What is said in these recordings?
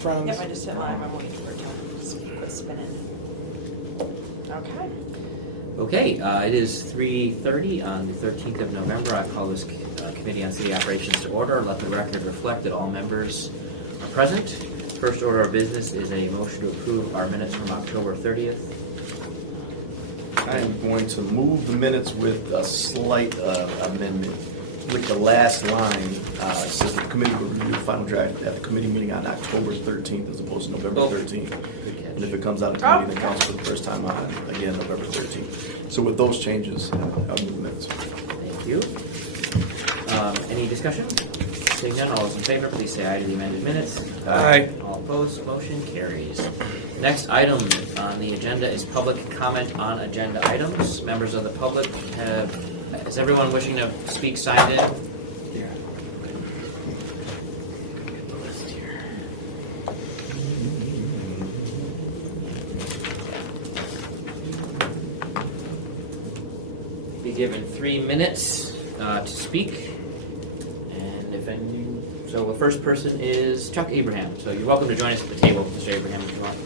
From Yep, I just hit live. I'm waiting for it to quit spinning. Okay. Okay, it is 3:30 on the 13th of November. I call this Committee on City Operations to order. Let the record reflect that all members are present. First order of business is a motion to approve our minutes from October 30th. I am going to move the minutes with a slight amendment. With the last line, it says the committee will review the final draft at the committee meeting on October 13th as opposed to November 13th. Good catch. And if it comes out of committee, then counts for the first time on, again, November 13th. So with those changes, I'll move the minutes. Thank you. Any discussion? Seeing none, all those in favor, please say aye to the amended minutes. Aye. All opposed, motion carries. Next item on the agenda is public comment on agenda items. Members of the public is everyone wishing to speak signed in? Yeah. Get the list here. Be given 3 minutes to speak. And if any, so the first person is Chuck Abraham. So you're welcome to join us at the table, Mr. Abraham, if you want.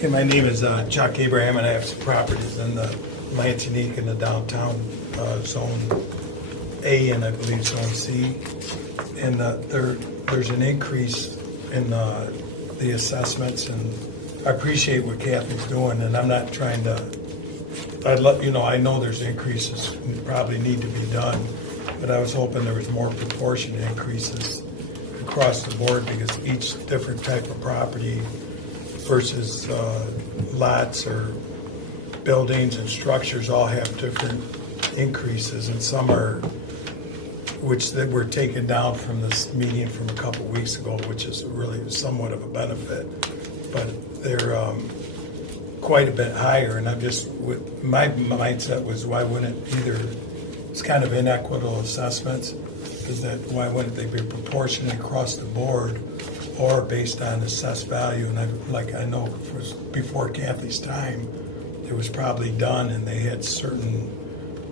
Hey, my name is Chuck Abraham, and I have some properties in the Lansing in the downtown zone A and I believe zone C. And there's an increase in the assessments, and I appreciate what Kathy's doing, and I'm not trying to, I know there's increases that probably need to be done, but I was hoping there was more proportionate increases across the board because each different type of property versus lots or buildings and structures all have different increases, and some are, which that were taken down from this meeting from a couple weeks ago, which is really somewhat of a benefit, but they're quite a bit higher, and I'm just, with my mindset was why wouldn't either, it's kind of inequitable assessments, is that why wouldn't they be proportionate across the board or based on assessed value? And I know it was before Kathy's time, it was probably done, and they had certain,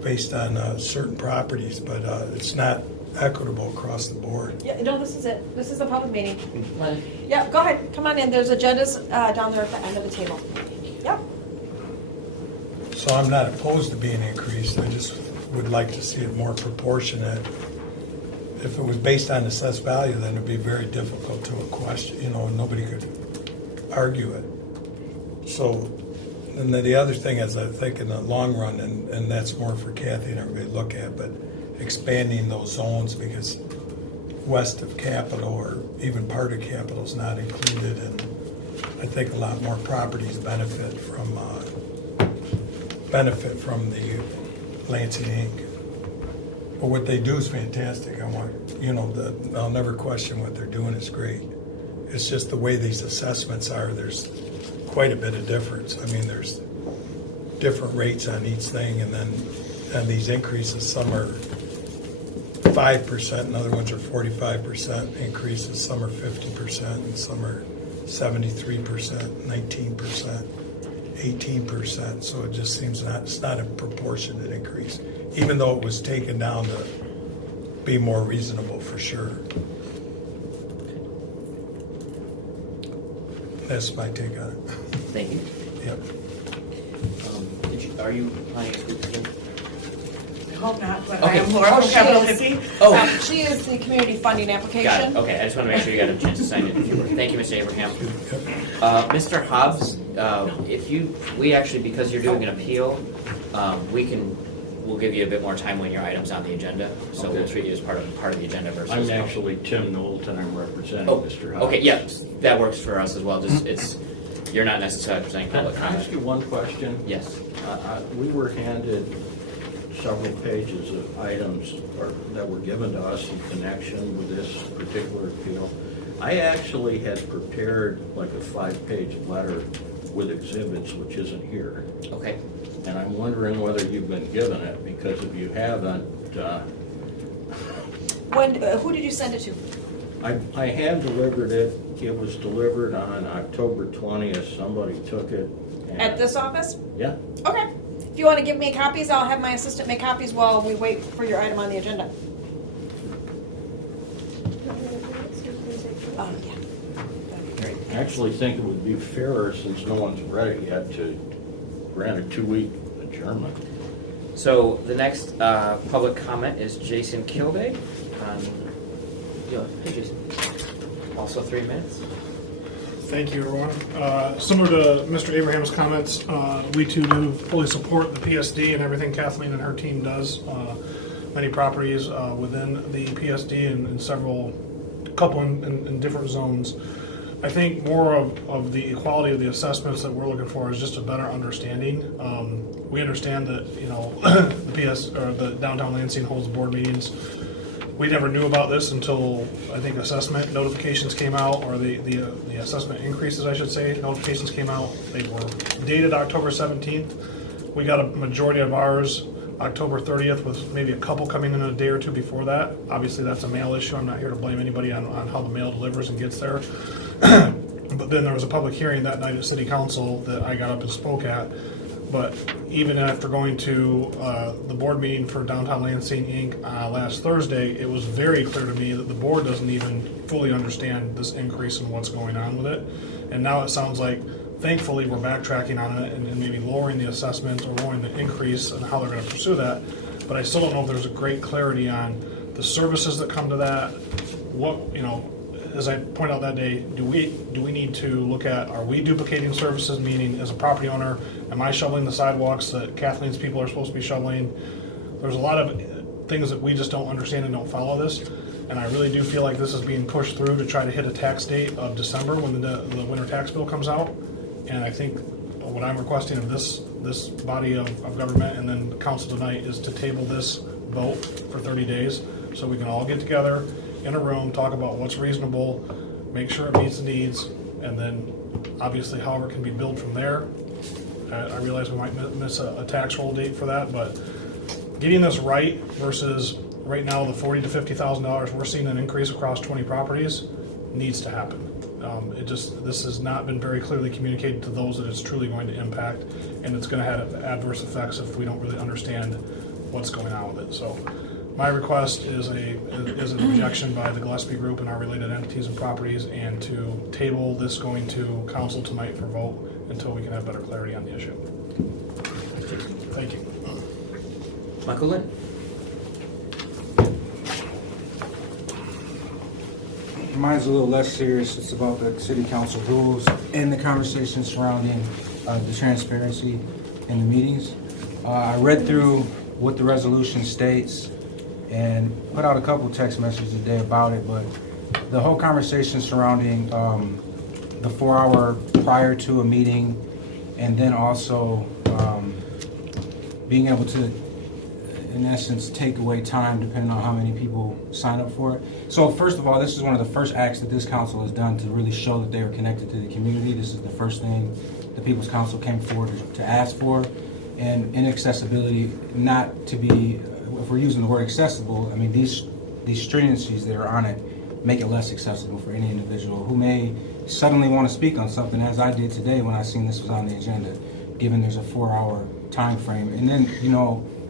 based on certain properties, but it's not equitable across the board. Yeah, no, this is it. This is the public meeting. Yeah, go ahead. Come on in. There's agendas down there at the end of the table. Yep. So I'm not opposed to being increased, I just would like to see it more proportionate. If it was based on assessed value, then it'd be very difficult to question, nobody could argue it. So, and then the other thing is, I think in the long run, and that's more for Kathy and everybody to look at, but expanding those zones, because west of Capitol or even part of Capitol is not included, and I think a lot more properties benefit from the Lansing Inc. But what they do is fantastic. I'll never question what they're doing is great. It's just the way these assessments are, there's quite a bit of difference. I mean, there's different rates on each thing, and these increases, some are 5%, and other ones are 45% increases, some are 50%, and some are 73%, 19%, 18%. So it just seems it's not a proportionate increase, even though it was taken down to be more reasonable for sure. That's my take on it. Thank you. Yep. Are you planning to speak again? I hope not, but Okay. I am Laura from she Capital is. Hippie. Oh. She is the community funding application. Got it. Okay, I just want to make sure you got a chance to sign in if you were. Thank you, Mr. Abraham. Mr. Hobbs, we actually, because you're doing an appeal, we'll give you a bit more time when your item's on the agenda. So Okay. we'll treat you as part of the agenda versus. I'm actually Tim Knowlton, I'm representing Oh, Mr. Hobbs. okay, yeah, that works for us as well. Just you're not necessarily presenting Can public I ask you comment. one question? Yes. We were handed several pages of items that were given to us in connection with this particular appeal. I actually had prepared like a 5-page letter with exhibits, which isn't here. Okay. And I'm wondering whether you've been given it, because if you haven't, Who did you send it to? I hand delivered it. It was delivered on October 20th. Somebody took it. and- At this office? Yeah. Okay. If you want to give me copies, I'll have my assistant make copies while we wait for your item on the agenda. actually think it would be fairer, since no one's read it yet, to grant a 2-week adjournment. So the next public comment is Jason Kilday. Hey, Jason. Also 3 minutes. Thank you, everyone. Similar to Mr. Abraham's comments, we too do fully support the PSD and everything Kathleen and her team does. Many properties within the PSD and couple in different zones. I think more of the equality of the assessments that we're looking for is just a better understanding. We understand that, the downtown Lansing holds board meetings. We never knew about this until, I think, assessment notifications came out, or the assessment increases, I should say, notifications came out. They were dated October 17th. We got a majority of ours October 30th, with maybe a couple coming in a day or two before that. Obviously, that's a mail issue. I'm not here to blame anybody on how the mail delivers and gets there. But then there was a public hearing that night at City Council that I got up and spoke at. But even after going to the board meeting for Downtown Lansing Inc. Last Thursday, it was very clear to me that the board doesn't even fully understand this increase and what's going on with it. And now it sounds like, thankfully, we're backtracking on it and maybe lowering the assessment or lowering the increase and how they're going to pursue that. But I still don't know if there's a great clarity on the services that come to that. What, as I pointed out that day, do we need to look at, are we duplicating services? Meaning, as a property owner, am I shoveling the sidewalks that Kathleen's people are supposed to be shoveling? There's a lot of things that we just don't understand and don't follow this. And I really do feel like this is being pushed through to try to hit a tax date of December when the winter tax bill comes out. And I think what I'm requesting of this body of government and then council tonight is to table this vote for 30 days so we can all get together in a room, talk about what's reasonable, make sure it meets the needs, and then obviously however it can be billed from there. I realize we might miss a tax roll date for that, but getting this right versus right now the $40,000 to $50,000 we're seeing an increase across 20 properties needs to happen. This has not been very clearly communicated to those that it's truly going to impact, and it's going to have adverse effects if we don't really understand what's going on with it. So my request is an objection by the Gillespie Group and our related entities and properties, and to table this going to council tonight for vote until we can have better clarity on the issue. Thank you. Michael Lynn. Mine's a little less serious. It's about the city council rules and the conversation surrounding the transparency in the meetings. I read through what the resolution states and put out a couple text messages today about it, but the whole conversation surrounding the 4 hour prior to a meeting, and then also being able to, in essence, take away time depending on how many people sign up for it. So first of all, this is one of the first acts that this council has done to really show that they are connected to the community. This is the first thing the People's Council came forward to ask for. And inaccessibility, not to be, if we're using the word accessible, I mean, these stringencies that are on it make it less accessible for any individual who may suddenly want to speak on something, as I did today when I seen this was on the agenda, given there's a 4 hour time frame. And then,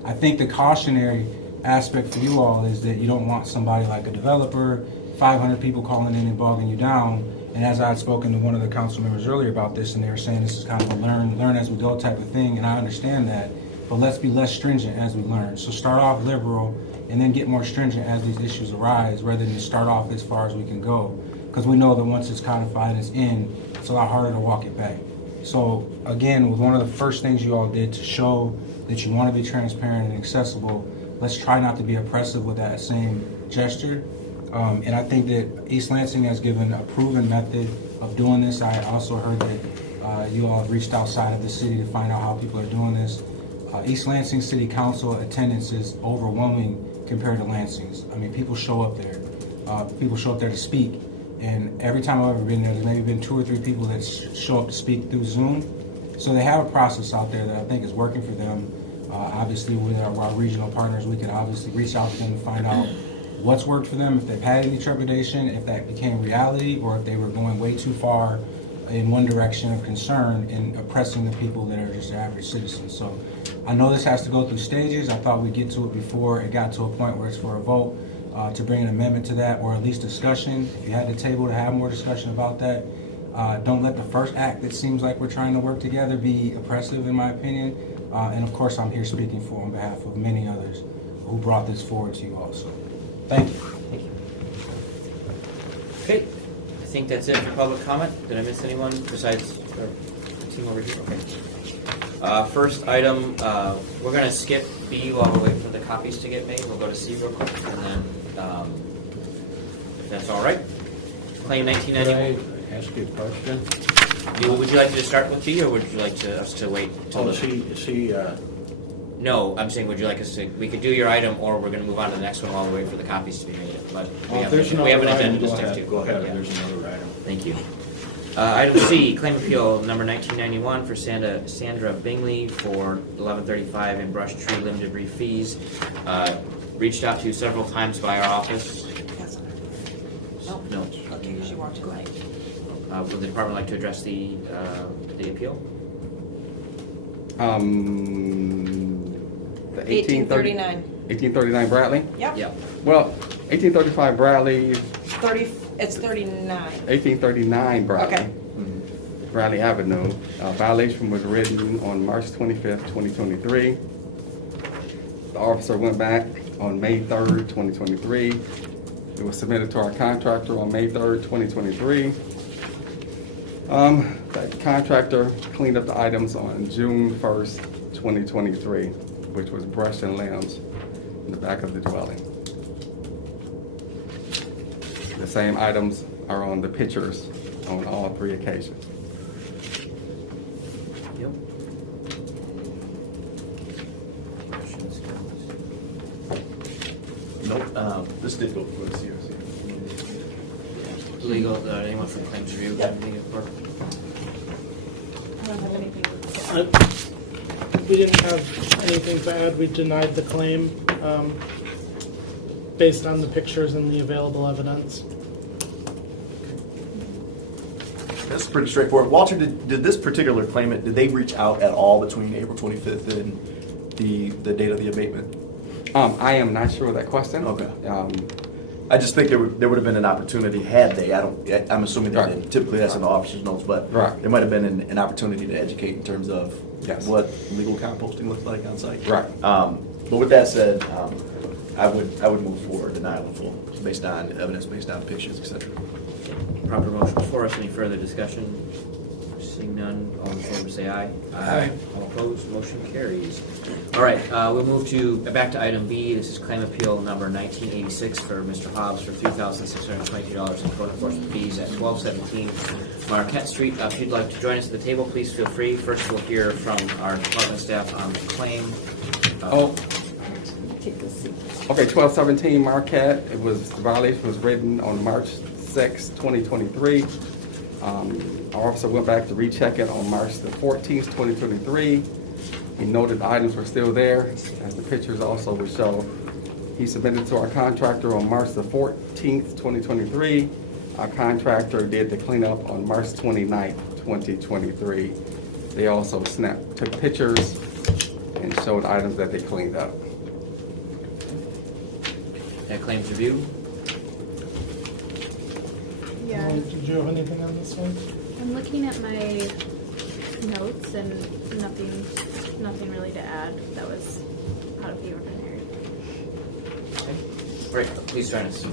I think the cautionary aspect for you all is that you don't want somebody like a developer, 500 people calling in and bogging you down. And as I had spoken to one of the council members earlier about this, and they were saying this is kind of a learn as we go type of thing, and I understand that, but let's be less stringent as we learn. So start off liberal and then get more stringent as these issues arise, rather than start off as far as we can go. Because we know that once it's codified and it's in, it's a lot harder to walk it back. So again, with one of the first things you all did to show that you want to be transparent and accessible, let's try not to be oppressive with that same gesture. And I think that East Lansing has given a proven method of doing this. I also heard that you all have reached outside of the city to find out how people are doing this. East Lansing City Council attendance is overwhelming compared to Lansing's. I mean, people show up there. People show up there to speak. And every time I've ever been there, there's maybe been 2 or 3 people that show up to speak through Zoom. So they have a process out there that I think is working for them. Obviously, with our regional partners, we can obviously reach out to them and find out what's worked for them, if they've had any trepidation, if that became reality, or if they were going way too far in one direction of concern in oppressing the people that are just average citizens. So I know this has to go through stages. I thought we'd get to it before it got to a point where it's for a vote to bring an amendment to that, or at least discussion. If you had the table to have more discussion about that, Don't let the first act that seems like we're trying to work together be oppressive, in my opinion. And of course, I'm here speaking for on behalf of many others who brought this forward to you also. Thank you. Thank you. Okay, I think that's it for public comment. Did I miss anyone besides the team over here? Okay. First item, we're gonna skip B while we wait for the copies to get made. We'll go to C real quick, and then, if that's all right. Claim Could 1991. I ask you a question? Would you like to start with B, or would you like us to wait till Oh, the... No, I'm saying, would you like us to, we could do your item, or we're gonna move on to the next one while we wait for the copies to be made. But we have There's an another agenda item. to Go stick to. ahead, go ahead, Yeah. there's another item. Thank you. Item C, claim appeal number 1991 for Sandra Bingley for 1135 in brush tree limb debris fees. Reached out to you several times by our office. That's not her. No. Okay, she walked in late. Would the department like to address the appeal? The 1839. 1839 Bradley? Yep. Yeah. Well, 1835 Bradley, 30, it's 39. 1839 Bradley. Okay. Bradley Avenue. Violation was written on March 25th, 2023. The officer went back on May 3rd, 2023. It was submitted to our contractor on May 3rd, 2023. That contractor cleaned up the items on June 1st, 2023, which was brush and limbs in the back of the dwelling. The same items are on the pictures on all three occasions. Yep. Questions, comments? Nope, this did go through the CRC. Legal, anyone from claims review? Yep. Anything for- I don't have anything. We didn't have anything to add. We denied the claim based on the pictures and the available evidence. That's pretty straightforward. Walter, did this particular claimant, did they reach out at all between April 25th and the date of the abatement? I am not sure of that question. Okay. I just think there would have been an opportunity had they, I'm assuming they Right. didn't. Typically that's in the officer's notes, but Right. there might have been an opportunity to educate in terms of Yes. what legal composting looks like on site. Right. But with that said, I would move for denial in full, based on evidence, based on pictures, et cetera. Proper motion before us. Any further discussion? Seeing none, all in favor say aye. Aye. All opposed, motion carries. All right, we'll move back to item B. This is claim appeal number 1986 for Mr. Hobbs for $3,622 in code enforcement fees at 1217 Marquette Street. If you'd like to join us at the table, please feel free. First, we'll hear from our department staff on the claim. Okay, 1217 Marquette. The violation was written on March 6, 2023. Our officer went back to recheck it on March the 14th, 2023. He noted the items were still there, as the pictures also would show. He submitted to our contractor on March the 14th, 2023. Our contractor did the cleanup on March 29th, 2023. They also took pictures and showed items that they cleaned up. At claims review. Yeah, Did you have anything on this one? I'm looking at my notes and nothing really to add that was out of the ordinary. All right, please join us.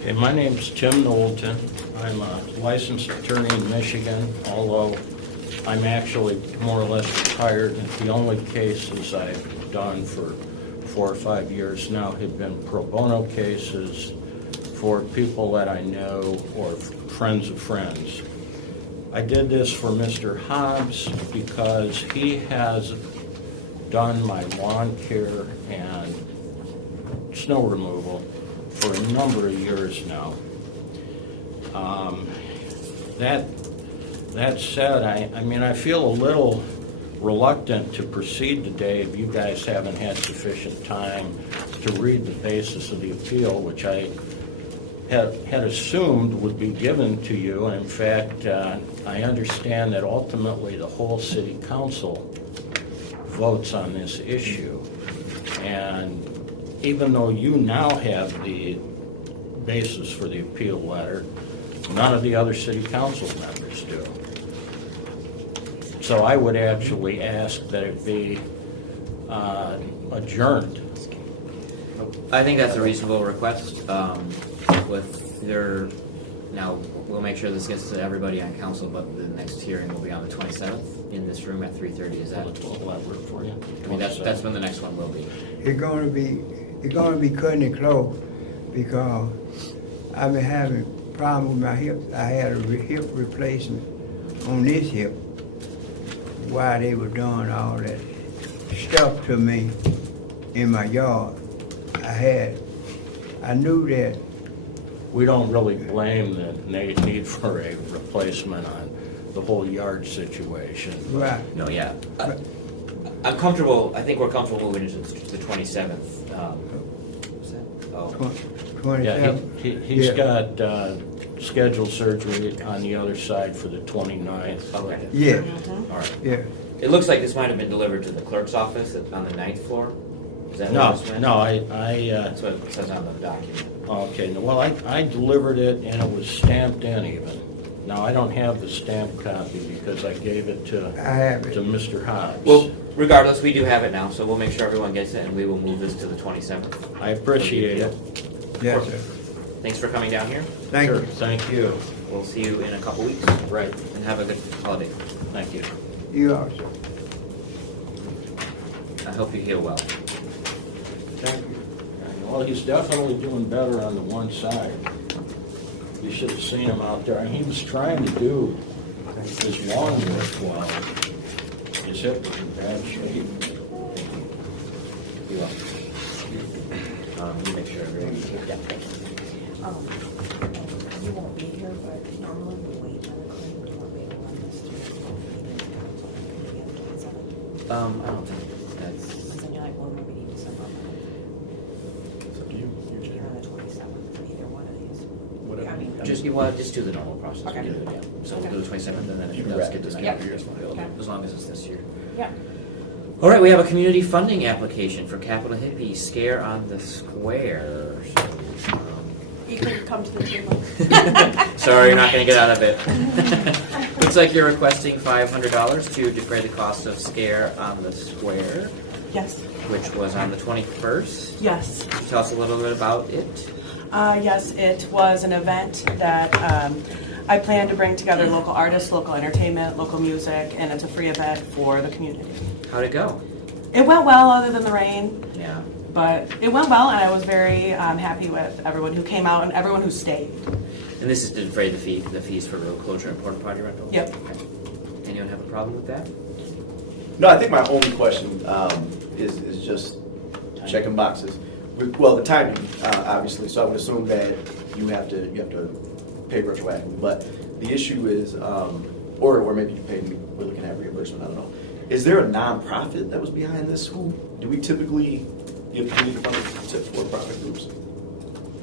Okay, my name's Tim Knowlton. I'm a licensed attorney in Michigan, although I'm actually more or less retired. The only cases I've done for 4 or 5 years now have been pro bono cases for people that I know or friends of friends. I did this for Mr. Hobbs because he has done my lawn care and snow removal for a number of years now. That said, I feel a little reluctant to proceed today if you guys haven't had sufficient time to read the basis of the appeal, which I had assumed would be given to you. And in fact, I understand that ultimately the whole city council votes on this issue. And even though you now have the basis for the appeal letter. None of the other city council members do. So I would actually ask that it be adjourned. I think that's a reasonable request. With their, now, we'll make sure this gets to everybody on council, but the next hearing will be on the 27th in this room at 3:30. Is that? Will that work for you? I mean, that's when the next one will be. It's gonna be cutting it close because I've been having problems with my hips. I had a hip replacement on this hip while they were doing all that stuff to me in my yard. I knew that. We don't really blame the need for a replacement on the whole yard situation. Right. No, yeah. I'm comfortable, I think we're comfortable moving it to the 27th. Is that? Oh, 27. Yeah, he's Yeah. got scheduled surgery on the other side for the 29th. okay. Yeah, All right. yeah. It looks like this might have been delivered to the clerk's office on the 9th floor. Is that No, what this meant? no, That's what it says on the document. okay, well, I delivered it and it was stamped in even. Now, I don't have the stamped copy because I gave it I have to it. Mr. Hobbs. Well, regardless, we do have it now, so we'll make sure everyone gets it, and we will move this to the 27th. I appreciate it. Yes, sir. Thanks for coming down here. Thank Sure, you. thank you. We'll see you in a couple weeks, Right, and have a good holiday. thank you. You also. I hope you heal well. Thank you. Well, he's definitely doing better on the one side. You should have seen him out there. He was trying to do his lawn work while his hip was in bad shape. Be well. You make sure everything's here. Yeah, thank you. You won't be here, but normally we wait on the claim to be able to run this through. I don't think that's, Because then you're like, well, maybe need December. Here on the 27th, for either one of these. I mean, just do the normal process. Okay. We do it, yeah. So we'll Okay. do the 27th, and then if You it can does wrap get it to this next year. year, Okay. as long as it's this year. Yeah. All right, we have a community funding application for Capital Hippie Scare on the Square. So, You can come to the table. sorry, you're not going to get out of it. Looks like you're requesting $500 to defray the cost of Scare on the Square, Yes, which was on the 21st. yes. Tell us a little bit about it. Yes, it was an event that I plan to bring together local artists, local entertainment, local music, and it's a free event for the community. How'd it go? It went well, other than the rain, Yeah. but it went well, and I was very happy with everyone who came out and everyone who stayed. And this is to defray the fees for road closure and porta potty rental? Yep. Okay. Anyone have a problem with that? No, I think my only question is just checking boxes. Well, the timing, obviously, so I would assume that you have to pay retroactively. But the issue is, or maybe you pay me, we're looking at reimbursement, I don't know. Is there a nonprofit that was behind this school? Do we typically give community funding to for-profit groups?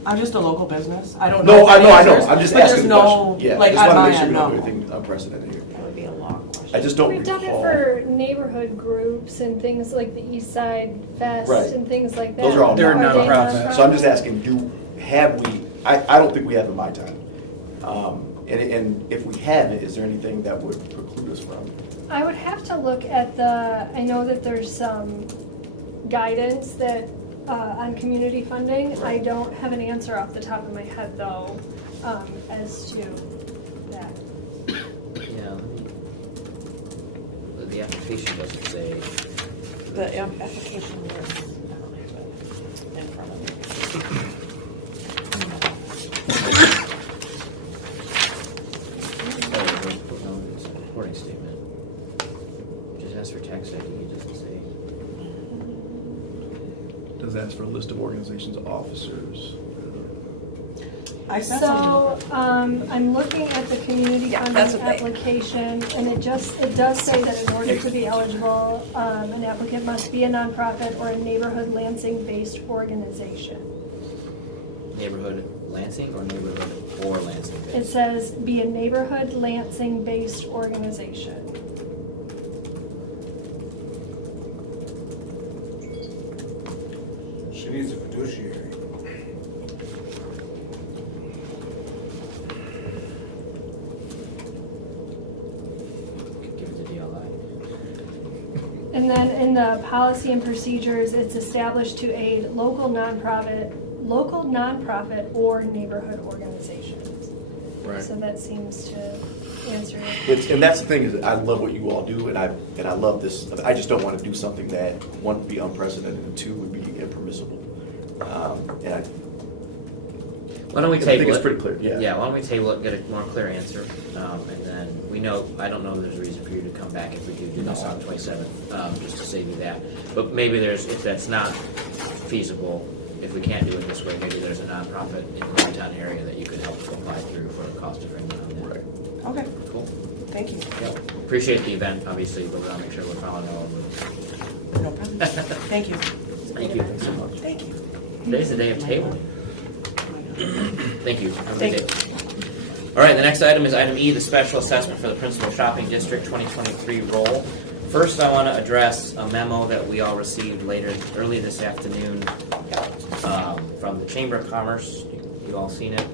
I'm just a local business. I don't know. No, I know. answers, I'm just but asking the there's no, question. Yeah, like, just on want to my make sure end, we don't do no. anything unprecedented here. That would be a long question. I just don't We've done it recall. for neighborhood groups and things like the East Side Fest Right. and things like that. Those are all They're nonprofit. So I'm just asking, have we, I don't think we have in my time. And if we haven't, is there anything that would preclude us from? I would have to look at I know that there's some guidance that, on community funding. I don't have an answer off the top of my head though, as to that. Yeah. The application doesn't say. The application was, I don't have it in front of me. Reporting statement. Just ask for tax ID, it doesn't say. Does it ask for a list of organizations, officers? I sent some. So, I'm looking at the community Yeah, that's funding what they- application, and it does say that in order to be eligible, an applicant must be a nonprofit or a neighborhood Lansing-based organization. Neighborhood Lansing or neighborhood or Lansing? It says, be a neighborhood Lansing-based organization. She needs a fiduciary. And then in the policy and procedures, it's established to aid local nonprofit or neighborhood organizations. Right. So that seems to answer it. And that's the thing, is I love what you all do, and I love this. I just don't want to do something that, one, would be unprecedented, and two, would be impermissible. And Why don't we I table it? think it's pretty clear, yeah. Yeah, why don't we table it, get a more clear answer, and then we know, I don't know if there's a reason for you to come back if we do this on the 27th, just to save you that. But maybe if that's not feasible, if we can't do it this way, maybe there's a nonprofit in the downtown area that you could help apply through for a cost of framing on that. Right. Okay, Cool. thank you. Yep. Appreciate the event, obviously, but we want to make sure we're following all of it. No problem. Thank you. Thank you. Thanks so much. Thank you. Today's the day of tabling. Thank you. Have a good Thank day. All right, the next item is item E, the special assessment for the Principal Shopping District 2023 roll. First, I want to address a memo that we all received early this afternoon from the Chamber of Commerce. You've all seen it.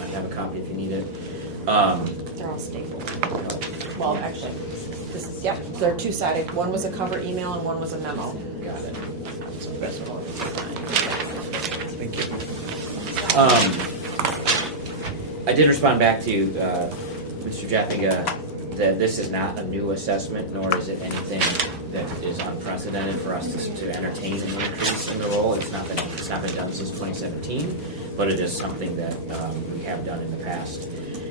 I have a copy if you need it. They're all stapled. Well, actually, this is, yep, they're two-sided. One was a cover email and one was a memo. Got it. So this one is fine. Thank you. I did respond back to Mr. Jeffiga that this is not a new assessment, nor is it anything that is unprecedented for us to entertain an increase in the role. It's not been done since 2017, but it is something that we have done in the past.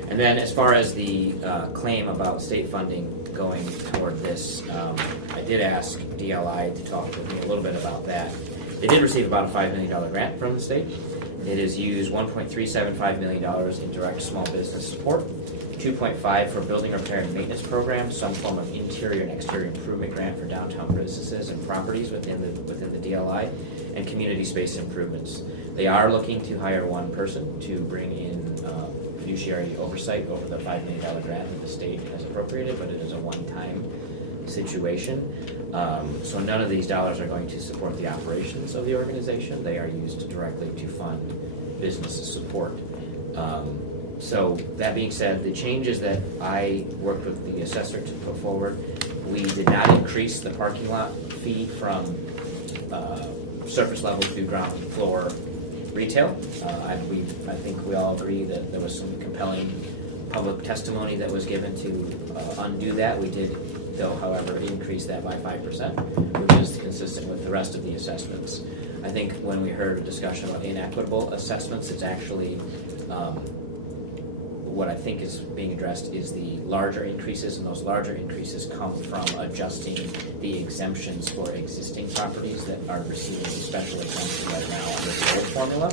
And then as far as the claim about state funding going toward this, I did ask DLI to talk with me a little bit about that. They did receive about a $5 million grant from the state. It has used $1.375 million in direct small business support, $2.5 for building repair and maintenance program, some form of interior and exterior improvement grant for downtown businesses and properties within the DLI, and community space improvements. They are looking to hire one person to bring in fiduciary oversight over the $5 million grant that the state has appropriated, but it is a one-time situation. So none of these dollars are going to support the operations of the organization. They are used directly to fund business support. So that being said, the changes that I worked with the assessor to put forward, we did not increase the parking lot fee from surface level to ground floor retail. I think we all agree that there was some compelling public testimony that was given to undo that. We did, though, however, increase that by 5%, which is consistent with the rest of the assessments. I think when we heard a discussion about inequitable assessments, it's actually what I think is being addressed is the larger increases, and those larger increases come from adjusting the exemptions for existing properties that are receiving a special exemption right now under the old formula.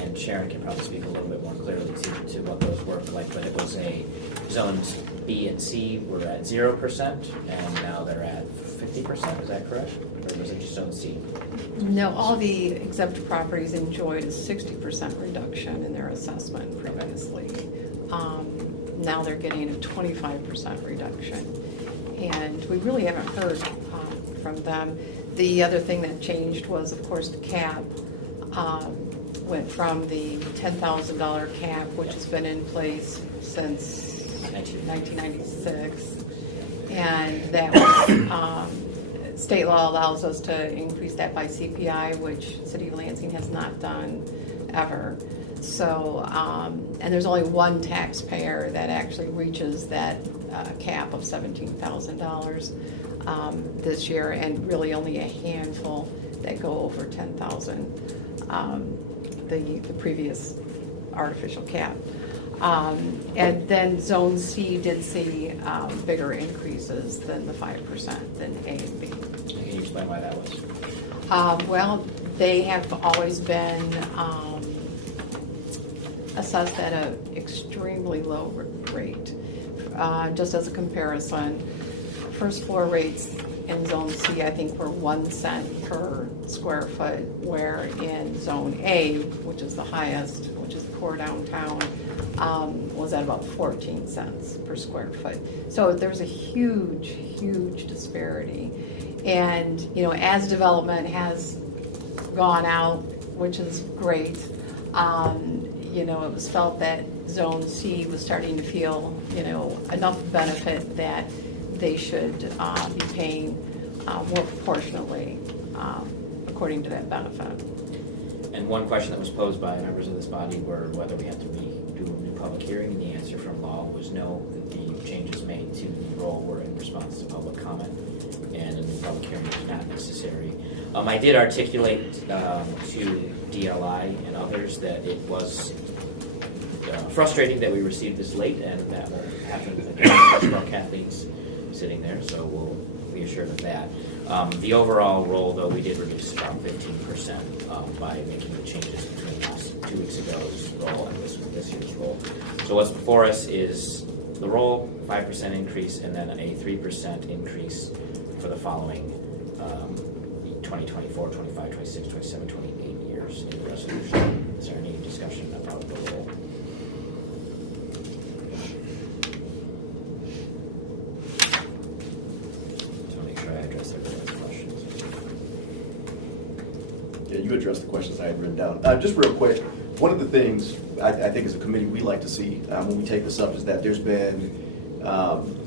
And Sharon can probably speak a little bit more clearly to what those work like, but it was a zones B and C were at 0%, and now they're at 50%, is that correct? Or was it just zone C? No, all the exempt properties enjoyed a 60% reduction in their assessment previously. Now they're getting a 25% reduction. And we really haven't heard from them. The other thing that changed was, of course, the cap went from the $10,000 cap, which has been in place since 1996. And that was, state law allows us to increase that by CPI, which City of Lansing has not done ever. So, and there's only one taxpayer that actually reaches that cap of $17,000 this year, and really only a handful that go over $10,000, the previous artificial cap. And then Zone C did see bigger increases than the 5% than A and B. Can you explain why that was? Well, they have always been assessed at an extremely low rate. Just as a comparison, first floor rates in Zone C, I think, were 1 cent per square foot, where in Zone A, which is the highest, which is core downtown, was at about 14 cents per square foot. So there's a huge, huge disparity. And, you know, as development has gone out, which is great, you know, it was felt that Zone C was starting to feel, you know, enough benefit that they should be paying more proportionately according to that benefit. And one question that was posed by members of this body were whether we had to do a new public hearing, and the answer from law was no, that the changes made to the role were in response to public comment, and a new public hearing was not necessary. I did articulate to DLI and others that it was frustrating that we received this late, and that will happen again while Kathleen's sitting there, so we'll be assured of that. The overall role, though, we did reduce about 15% by making the changes between last 2 weeks ago's role and this year's role. So what's before us is the role, 5% increase, and then a 3% increase for the following 2024, 25, 26, 27, 28 years in the resolution. Is there any discussion about the role? Yeah, you addressed the questions I had written down. Just real quick, one of the things I think as a committee we like to see when we take this up is that there's been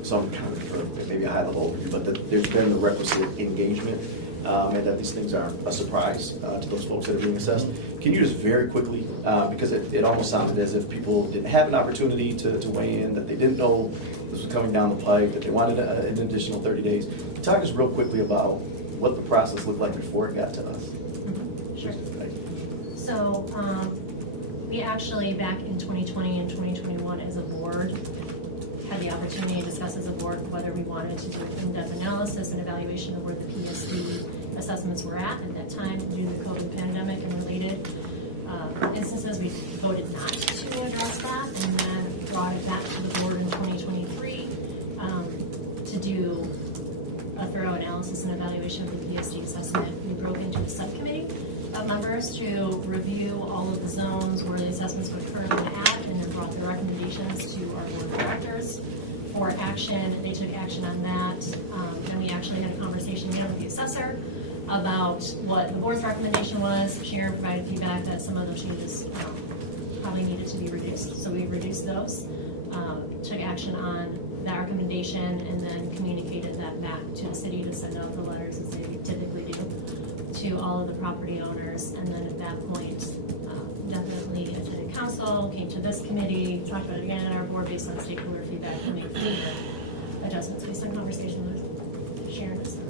some kind of, maybe a high-level overview, but that there's been the requisite engagement and that these things aren't a surprise to those folks that are being assessed. Can you just very quickly, because it almost sounded as if people didn't have an opportunity to weigh in, that they didn't know this was coming down the pipe, that they wanted an additional 30 days. Talk us real quickly about what the process looked like before it got to us. Sure. So we actually, back in 2020 and 2021 as a board, had the opportunity to discuss as a board whether we wanted to do an in-depth analysis and evaluation of where the PSD assessments were at that time due to the COVID pandemic and related instances. We voted not to address that, and then brought it back to the board in 2023 to do a thorough analysis and evaluation of the PSD assessment. We broke into a subcommittee of members to review all of the zones where the assessments were currently at, and then brought the recommendations to our board of directors for action. They took action on that. Then we actually had a conversation again with the assessor about what the board's recommendation was. Sharon provided feedback that some of those changes probably needed to be reduced, so we reduced those. Took action on that recommendation, and then communicated that back to the city to send out the letters as they typically do to all of the property owners. And then at that point, definitely attended council, came to this committee, talked about it again at our board based on stakeholder feedback, and made further adjustments based on conversation with Sharon, et cetera.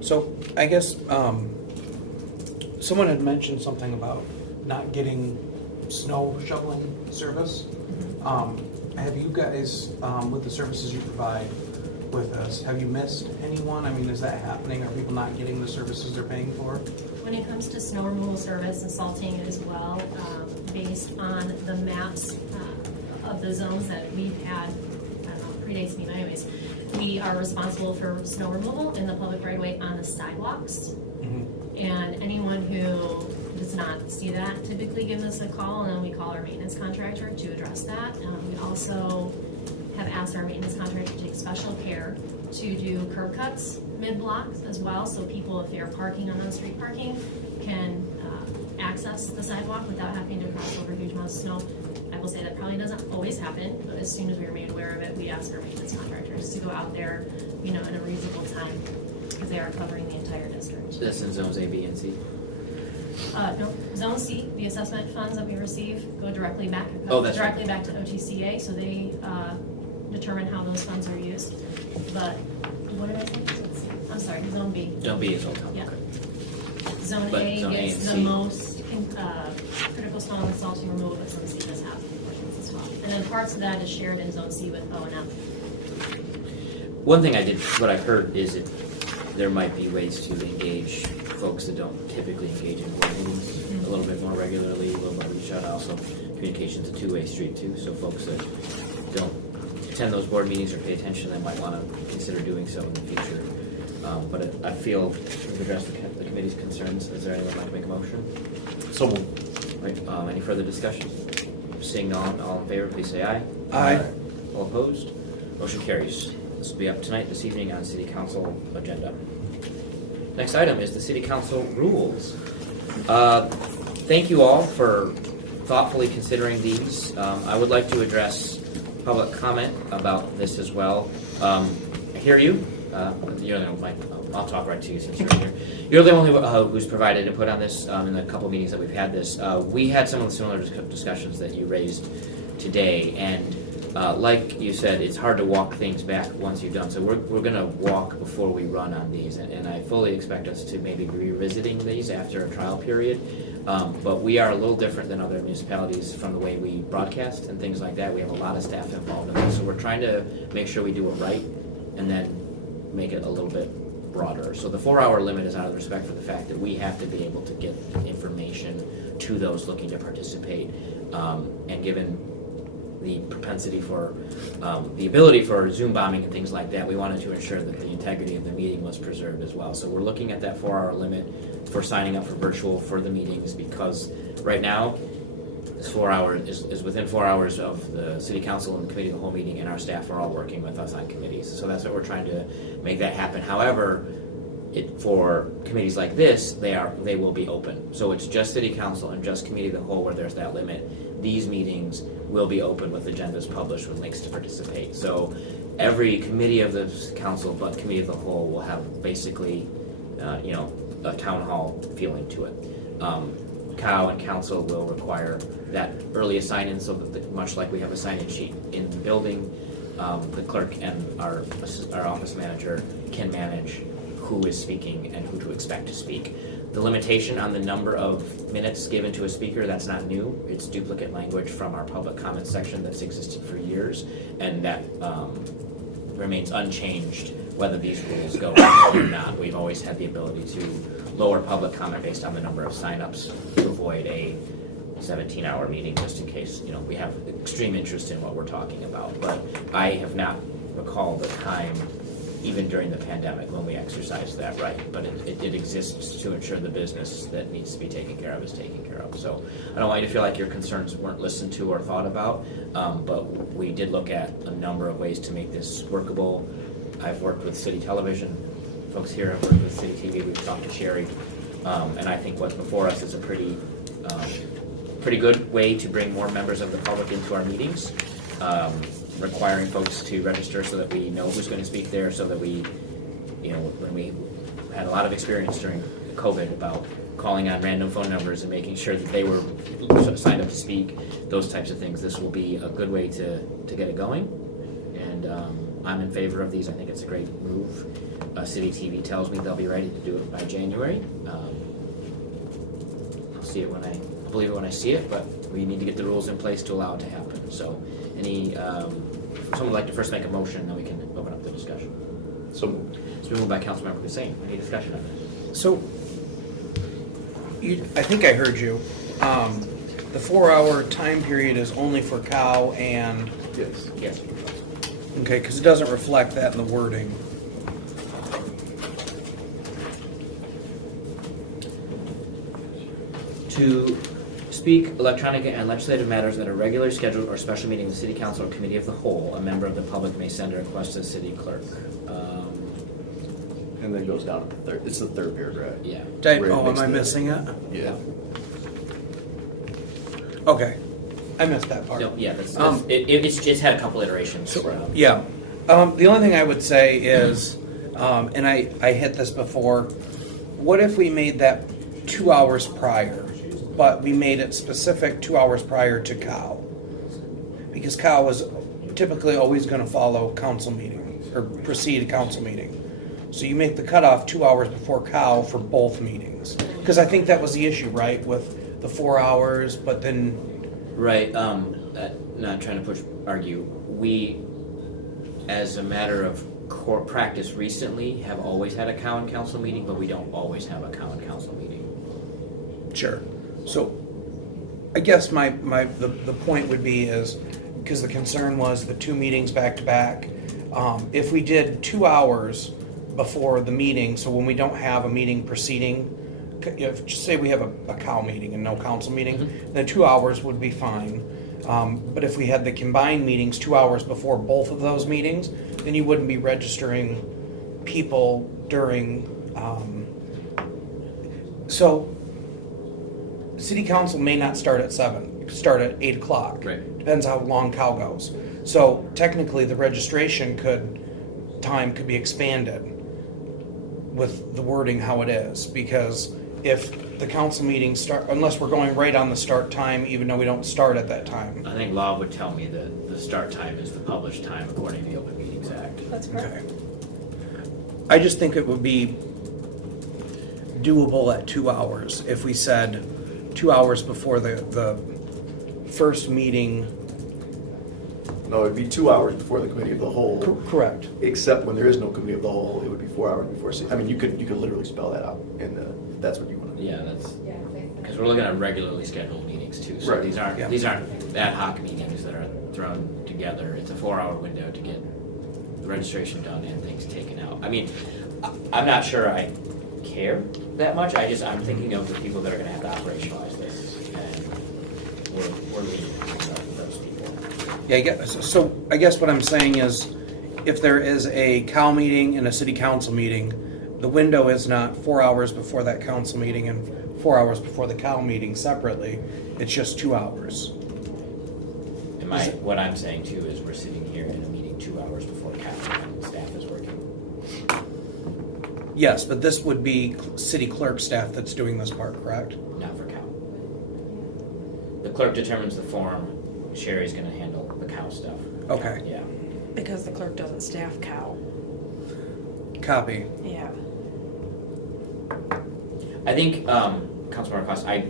So I guess someone had mentioned something about not getting snow shoveling service. Have you guys, with the services you provide with us, have you missed anyone? I mean, is that happening? Are people not getting the services they're paying for? When it comes to snow removal service and salting as well, based on the maps of the zones that we've had, I don't know, predates me, but anyways, we are responsible for snow removal in the public right of way on the sidewalks. And anyone who does not see that typically gives us a call, and then we call our maintenance contractor to address that. We also have asked our maintenance contractor to take special care to do curb cuts mid-blocks as well, so people, if they're parking on on-street parking, can access the sidewalk without having to cross over huge amounts of snow. I will say that probably doesn't always happen, but as soon as we are made aware of it, we ask our maintenance contractors to go out there, in a reasonable time, because they are covering the entire district. This in zones A, B, and C? No, Zone C, the assessment funds that we receive go directly back, That's directly back to OTCA, so they determine how those funds are used. But, what did I say? I'm sorry, Zone B. Zone B is Old Town. Yeah. Okay. Zone But A Zone A gets and the C. most critical snow and salting removal, but Zone C does have portions as well. And then parts of that is shared in Zone C with O&M. One thing what I've heard is that there might be ways to engage folks that don't typically engage in board meetings a little bit more regularly, a little more reach out. Also, communication's a two-way street too, so folks that don't attend those board meetings or pay attention, they might want to consider doing so in the future. But I feel we've addressed the committee's concerns. Is there anyone who'd like to make a motion? So moved. Right. Any further discussion? Seeing none, all in favor, please say aye. Aye. All opposed? Motion carries. This will be up tonight, this evening on City Council agenda. Next item is the City Council rules. thank you all for thoughtfully considering these. I would like to address public comment about this as well. I hear you. You're the only, I'll talk right to you since you're here. You're the only who's provided input on this in the couple meetings that we've had this. We had some of the similar discussions that you raised today, and like you said, it's hard to walk things back once you've done. So we're going to walk before we run on these, and I fully expect us to maybe be revisiting these after a trial period. But we are a little different than other municipalities from the way we broadcast and things like that. We have a lot of staff involved in this, so we're trying to make sure we do it right and then make it a little bit broader. So the 4-hour limit is out of respect for the fact that we have to be able to get information to those looking to participate, and given the propensity for the ability for Zoom bombing and things like that, we wanted to ensure that the integrity of the meeting was preserved as well. So we're looking at that 4-hour limit for signing up for virtual for the meetings, because right now this 4 hours is within 4 hours of the city council and committee of the whole meeting, and our staff are all working with us on committees. So that's what we're trying to make that happen. However, for committees like this, they will be open. So it's just city council and just committee of the whole where there's that limit. These meetings will be open with agendas published with links to participate. So every committee of the council but committee of the whole will have basically a town hall feeling to it. COW and council will require that early assign-in, so that much like we have a sign-in sheet in the building, the clerk and our office manager can manage who is speaking and who to expect to speak. The limitation on the number of minutes given to a speaker, that's not new. It's duplicate language from our public comment section that's existed for years, and that remains unchanged whether these rules go or not. We've always had the ability to lower public comment based on the number of signups to avoid a 17-hour meeting, just in case we have extreme interest in what we're talking about. But I have not recalled a time, even during the pandemic, when we exercised that right. But it exists to ensure the business that needs to be taken care of is taken care of. So I don't want you to feel like your concerns weren't listened to or thought about, but we did look at a number of ways to make this workable. I've worked with City Television. Folks here have worked with City TV. We've talked to Sherry. And I think what's before us is a pretty good way to bring more members of the public into our meetings, requiring folks to register so that we know who's going to speak there, so that we, when we had a lot of experience during COVID about calling on random phone numbers and making sure that they were signed up to speak, those types of things. This will be a good way to get it going, and I'm in favor of these. I think it's a great move. City TV tells me they'll be ready to do it by January. I'll see it I'll believe it when I see it, but we need to get the rules in place to allow it to happen. So someone would like to first make a motion, then we can open up the discussion. So It's been moved by Councilmember Hussein. Any discussion on this? So, I think I heard you. The 4-hour time period is only for COW and, Yes. okay, because it doesn't reflect that in the wording. To speak electronic and legislative matters at a regularly scheduled or special meeting of the City Council or Committee of the Whole, a member of the public may send a request to the city clerk. and then it goes down to the third. It's the third paragraph. Yeah. Where it Am makes I the- missing it? Yeah. Okay, I missed that part. No, yeah, it's had a couple iterations. Yeah. The only thing I would say is, and I hit this before, what if we made that 2 hours prior, but we made it specific 2 hours prior to COW? Because COW is typically always going to follow council meeting, or precede a council meeting. So you make the cutoff 2 hours before COW for both meetings. Because I think that was the issue, right, with the 4 hours, but then... Right, not trying to argue. We, as a matter of core practice recently, have always had a COW and council meeting, but we don't always have a COW and council meeting. Sure. So I guess the point would be is, because the concern was the 2 meetings back to back, if we did 2 hours before the meeting, so when we don't have a meeting preceding, if just say we have a COW meeting and no council meeting, then 2 hours would be fine. But if we had the combined meetings 2 hours before both of those meetings, then you wouldn't be registering people during. So city council may not start at 7, it could start at 8 o'clock. Right. Depends how long Cal goes. So technically, the registration time could be expanded with the wording how it is, because if the council meetings start, unless we're going right on the start time, even though we don't start at that time. I think law would tell me that the start time is the published time according to the Open Meetings Act. That's correct. Okay. I just think it would be doable at 2 hours if we said 2 hours before the first meeting. No, it'd be 2 hours before the committee of the whole. Correct. Except when there is no committee of the whole, it would be 4 hours before. I mean, you could literally spell that out, and that's what you want to do. Yeah, that's, because we're looking at regularly scheduled meetings too. So Right. these aren't Yeah. ad hoc meetings that are thrown together. It's a 4-hour window to get the registration done and things taken out. I mean, I'm not sure I care that much. I'm thinking of the people that are going to have to operationalize this, and we're leading those people. Yeah, I guess what I'm saying is, if there is a Cal meeting and a city council meeting, the window is not 4 hours before that council meeting and 4 hours before the Cal meeting separately. It's just 2 hours. And what I'm saying too is we're sitting here in a meeting 2 hours before Cal and staff is working. Yes, but this would be city clerk staff that's doing this part, correct? Not for Cal. The clerk determines the form. Sherry's going to handle the Cal stuff. Okay. Yeah. Because the clerk doesn't staff Cal. Copy. Yeah. I think, Councilmember Costa, I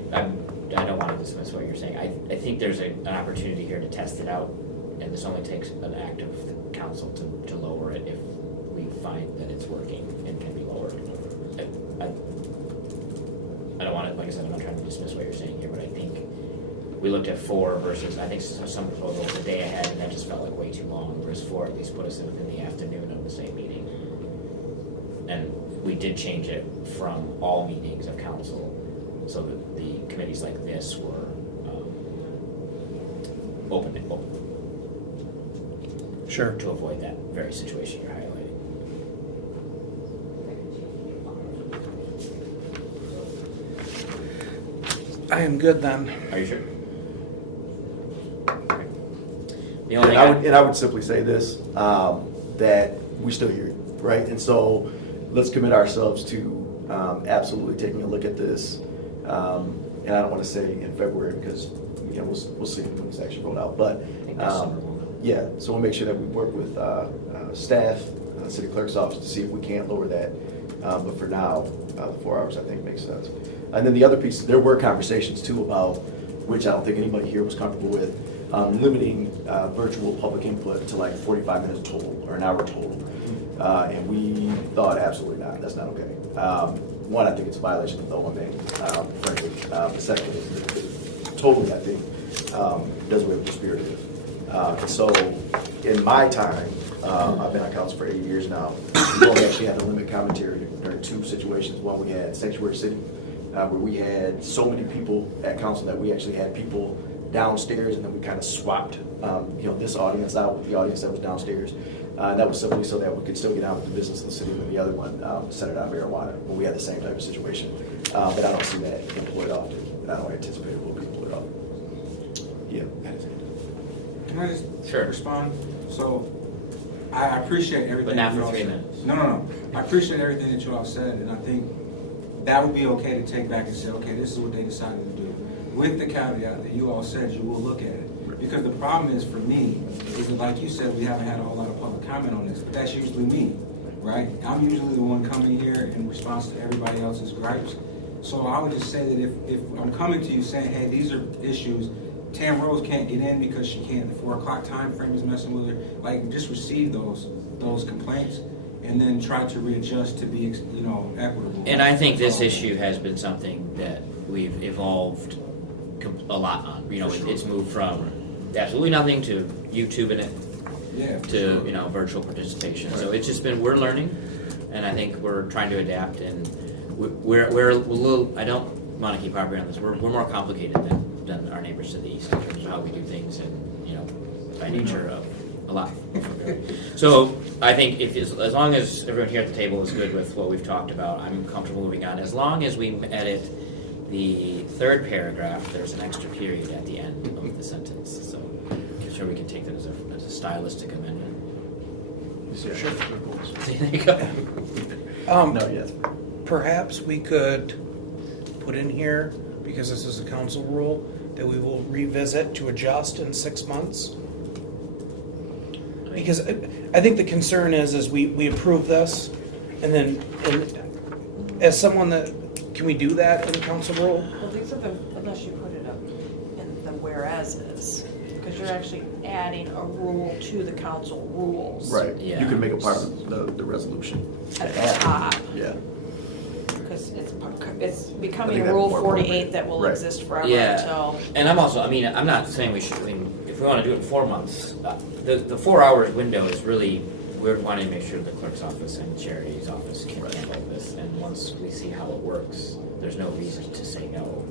don't want to dismiss what you're saying. I think there's an opportunity here to test it out, and this only takes an act of the council to lower it if we find that it's working and can be lowered. I don't want to, like I said, I'm not trying to dismiss what you're saying here, but I think we looked at 4 versus, I think some proposals a day ahead, and that just felt like way too long, whereas 4 at least put us within the afternoon of the same meeting. And we did change it from all meetings of council so that the committees like this were open. Sure. To avoid that very situation you're highlighting. I am good then. Are you sure? The only And I would simply say this, that we still here, right? And so let's commit ourselves to absolutely taking a look at this. And I don't want to say in February because, we'll see when this actually rolled out. But yeah, so we'll make sure that we work with staff, city clerk's office to see if we can't lower that. But for now, the 4 hours I think makes sense. And then the other piece, there were conversations too about, which I don't think anybody here was comfortable with, limiting virtual public input to like 45 minutes total or an hour total. And we thought absolutely not, that's not okay. One, I think it's a violation of the OMA, frankly. The second is totally, I think, does away with the spirit of it. So in my time, I've been on council for 8 years now, we only actually had to limit commentary during 2 situations. One, we had Sanctuary City, where we had so many people at council that we actually had people downstairs, and then we kind of swapped, this audience out with the audience that was downstairs. That was simply so that we could still get on with the business of the city. And the other one centered on marijuana, when we had the same type of situation. But I don't see that employed often, and I don't anticipate it will be employed often. Yeah, that is it. Can I just Sure. respond? So, I appreciate everything. But not you for all 3 said. minutes. No. I appreciate everything that you all said, and I think that would be okay to take back and say, okay, this is what they decided to do. With the caveat that you all said you will look at it. Because the problem is, for me, is that like you said, we haven't had a whole lot of public comment on this, but that's usually me, right? I'm usually the one coming here in response to everybody else's gripes. So I would just say that if I'm coming to you saying, hey, these are issues, Tam Rose can't get in because she can't, the 4 o'clock time frame is messing with her, like, just receive those complaints and then try to readjust to be, equitable. And I think this issue has been something that we've evolved a lot on. It's moved from absolutely nothing to YouTubing it to virtual participation. So it's just been, we're learning, and I think we're trying to adapt. And we're a little. I don't want to keep harping on this. We're more complicated than our neighbors to the east in terms of how we do things, and by nature of a lot. So I think as long as everyone here at the table is good with what we've talked about, I'm comfortable moving on. As long as we edit the third paragraph, there's an extra period at the end of the sentence, so I'm sure we can take that as a stylistic amendment. Sure. There you go. No, yes. Perhaps we could put in here, because this is a council rule, that we will revisit to adjust in 6 months. Because I think the concern is we approve this, and then, and as someone that, can we do that in the council rule? Well, these are the, unless you put it up in the whereases, because you're actually adding a rule to the council rules. Right, Yeah. you can make a part of the resolution. At the top, Yeah. because it's I becoming think that's Rule more 48 appropriate. that will Right. exist forever Yeah. until. And I'm also, I mean, I'm not saying we should, I mean, if we want to do it in 4 months, the 4 hours window is really, we're wanting to make sure the clerk's office and Charity's office can handle this. And once we see how it works, there's no reason to say no,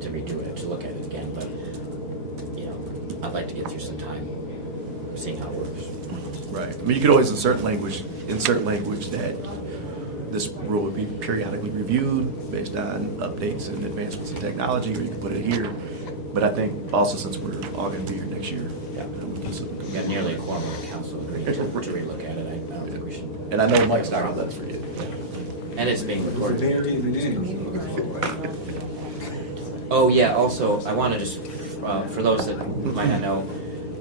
to redo it, to look at it again. But, you know, I'd like to get through some time seeing how it works. Right. I mean, you could always insert language that this rule would be periodically reviewed based on updates and advancements in technology, or you can put it here. But I think also, since we're all going to be here next year, We got nearly a quorum of the council agreed to relook at it. I don't think we should. and I know Mike's not going to let us forget. And it's being recorded. Oh, yeah, also, I want to just, for those that might not know,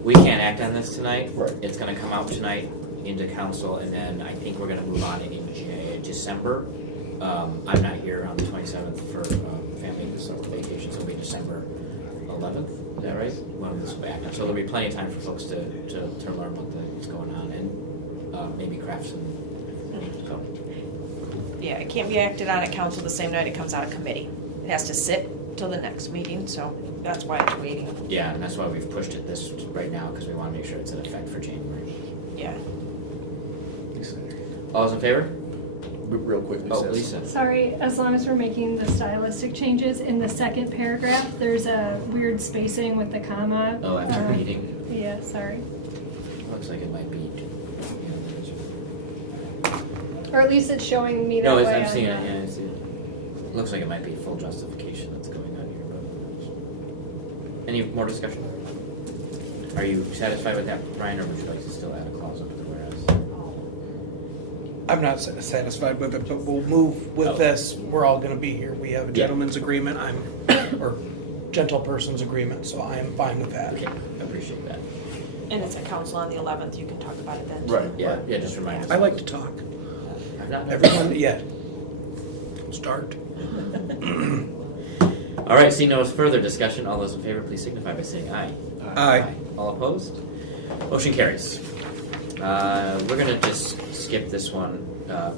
we can't act on this tonight. Right. It's going to come out tonight into council, and then I think we're going to move on in December. I'm not here on the 27th for family vacation, so it'll be December 11th. Is that right? When this will be acted on. So there'll be plenty of time for folks to learn what's going on and maybe craft some. So. Yeah, it can't be acted on at council the same night it comes out of committee. It has to sit till the next meeting, so that's why it's waiting. Yeah, and that's why we've pushed it this right now, because we want to make sure it's in effect for January. Yeah. All those in favor? Real quickly, Oh, Lisa. Sorry, as long as we're making the stylistic changes, in the second paragraph, there's a weird spacing with the comma. Oh, after reading. Yeah, sorry. Looks like it might be. Or at least it's showing me that No, way. I'm on seeing the- it, yeah, I see it. Looks like it might be full justification that's going on here, but. Any more discussion? Are you satisfied with that, Brian, or would you like to still add a clause under the whereas? I'm not satisfied with it, but we'll move with Oh. this. We're all gonna be here. We have a Yeah. gentleman's agreement, or gentle person's agreement, so I am fine with that. Okay, I appreciate that. And it's at council on the 11th, you can talk about it then. Right. Yeah, yeah, just remind us. I like to talk. I've not. Everyone, yeah. Start. All right, seeing no further discussion, all those in favor, please signify by saying aye. Aye. All opposed? Motion carries. We're gonna just skip this one,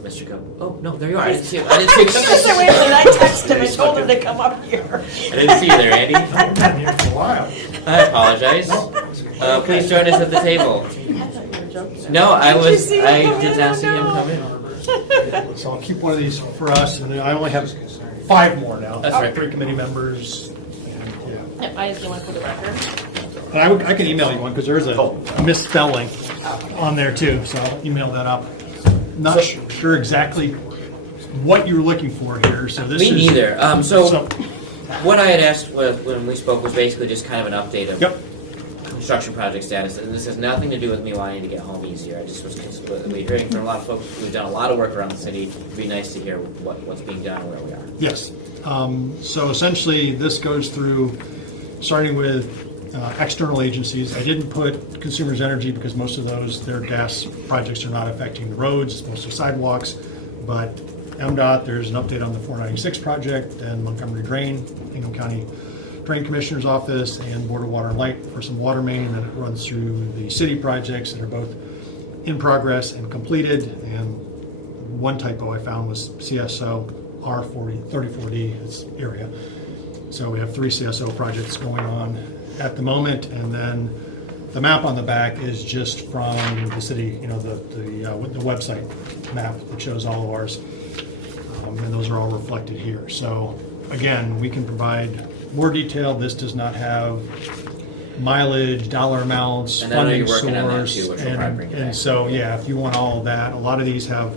Mr. Coe. Oh, no, there you are. I didn't see you. I didn't see you. Just a wait a minute, I texted him and told him to come up here. I didn't see you there, Andy. I've been here for a while. I apologize. Please join us at the table. No, I Did you was. see him I come did in? not Oh, see him no. come in. So I'll keep one of these for us, and I only have 5 more now. That's right. 3 committee members. And, yeah. Yep, I just doing for the record. And I can email you one, because there's a misspelling on there too, so I'll email that up. Not sure exactly what you're looking for here, so this Me is... neither. So what I had asked when we spoke was basically just kind of an update of construction project status, and this has nothing to do with me wanting to get home easier. I just was we're hearing from a lot of folks who've done a lot of work around the city. It'd be nice to hear what's being done and where we are. Yes. So essentially, this goes through, starting with external agencies. I didn't put Consumers Energy because most of those, their gas projects are not affecting the roads, it's mostly sidewalks. But MDOT, there's an update on the 496 project, and Montgomery Drain, Ingham County Drain Commissioner's Office, and Board of Water and Light for some water main, and then it runs through the city projects that are both in progress and completed. And one typo I found was CSO R34D, it's area. So we have 3 CSO projects going on at the moment, and then the map on the back is just from the city, the website map that shows all of ours, and those are all reflected here. So again, we can provide more detail. This does not have mileage, dollar amounts, And I know funding you're working on that source, too, which we'll probably bring it back. and so yeah, if you want all of that, a lot of these have